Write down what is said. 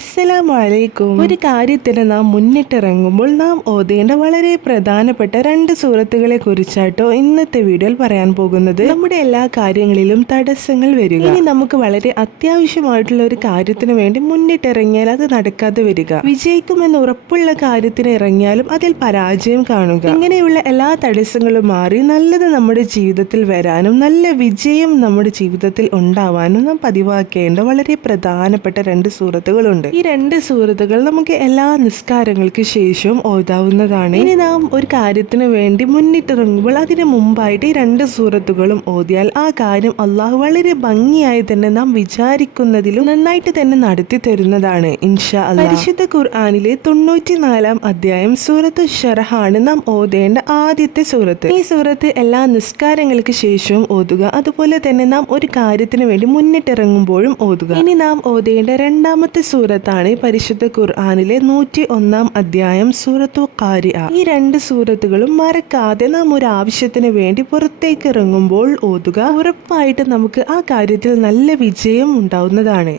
അസ്സലാമലൈക്കും. ഒരു കാര്യത്തിന് നാം മുന്നിട്ടിറങ്ങുമ്പോൾ നാം ഓതേണ്ട വളരെ പ്രധാനപ്പെട്ട രണ്ട് സുഹൃത്തുക്കളെ കുറിച്ചാട്ടോ ഇന്നത്തെ വീഡിയോയിൽ പറയാൻ പോകുന്നത്. നമ്മുടെ എല്ലാ കാര്യങ്ങളിലും തടസ്സങ്ങൾ വരിക. ഇനി നമുക്ക് വളരെ അത്യാവശ്യമായിട്ടുള്ള ഒരു കാര്യത്തിന് വേണ്ടി മുന്നിട്ടിറങ്ങിയാൽ അത് നടക്കാതെ വരിക. വിജയിക്കുമെന്ന് ഉറപ്പുള്ള കാര്യത്തിന് ഇറങ്ങിയാലും അതിൽ പരാജയം കാണുക. ഇങ്ങനെയുള്ള എല്ലാ തടസ്സങ്ങളും മാറി നല്ലത് നമ്മുടെ ജീവിതത്തിൽ വരാനും നല്ല വിജയം നമ്മുടെ ജീവിതത്തിൽ ഉണ്ടാവാനും നാം പതിവാക്കേണ്ട വളരെ പ്രധാനപ്പെട്ട രണ്ട് സൂറത്തുകളുണ്ട്. ഈ രണ്ട് സൂറത്തുകൾ നമുക്ക് എല്ലാ നിസ്കാരങ്ങൾക്ക് ശേഷവും ഓതാവുന്നതാണ്. ഇനി നാം ഒരു കാര്യത്തിന് വേണ്ടി മുന്നിട്ടിറങ്ങുമ്പോൾ അതിന് മുമ്പായിട്ട് ഈ രണ്ട് സൂറത്തുകളും ഓതിയാൽ ആ കാര്യം അള്ളാഹു വളരെ ഭംഗിയായി തന്നെ നാം വിചാരിക്കുന്നതിലും നന്നായിട്ട് തന്നെ നടത്തി തരുന്നതാണ്. ഇൻഷാ പരിശുദ്ധ ഖുർആാനിലെ തൊണ്ണൂറ്റിനാലാം അധ്യായം സൂറത്ത് ഷറഹാണ് നാം ഓതേണ്ട ആദ്യത്തെ സൂറത്ത്. ഈ സൂറത്ത് എല്ലാ നിസ്കാരങ്ങൾക്ക് ശേഷവും ഓതുക. അതുപോലെ തന്നെ നാം ഒരു കാര്യത്തിന് വേണ്ടി മുന്നിട്ടിറങ്ങുമ്പോഴും ഓതുക. ഇനി നാം ഓതേണ്ട രണ്ടാമത്തെ സൂറത്താണ് പരിശുദ്ധ ഖുർആാനിലെ നൂറ്റി ഒന്നാം അധ്യായം സൂറത്തു കാരിയ ഈ രണ്ട് സൂറത്തുകളും മറക്കാതെ നാം ഒരു ആവശ്യത്തിന് വേണ്ടി പുറത്തേക്ക് ഇറങ്ങുമ്പോൾ ഓതുക ഉറപ്പായിട്ട് നമുക്ക് ആ കാര്യത്തിൽ നല്ല വിജയം ഉണ്ടാവുന്നതാണ്.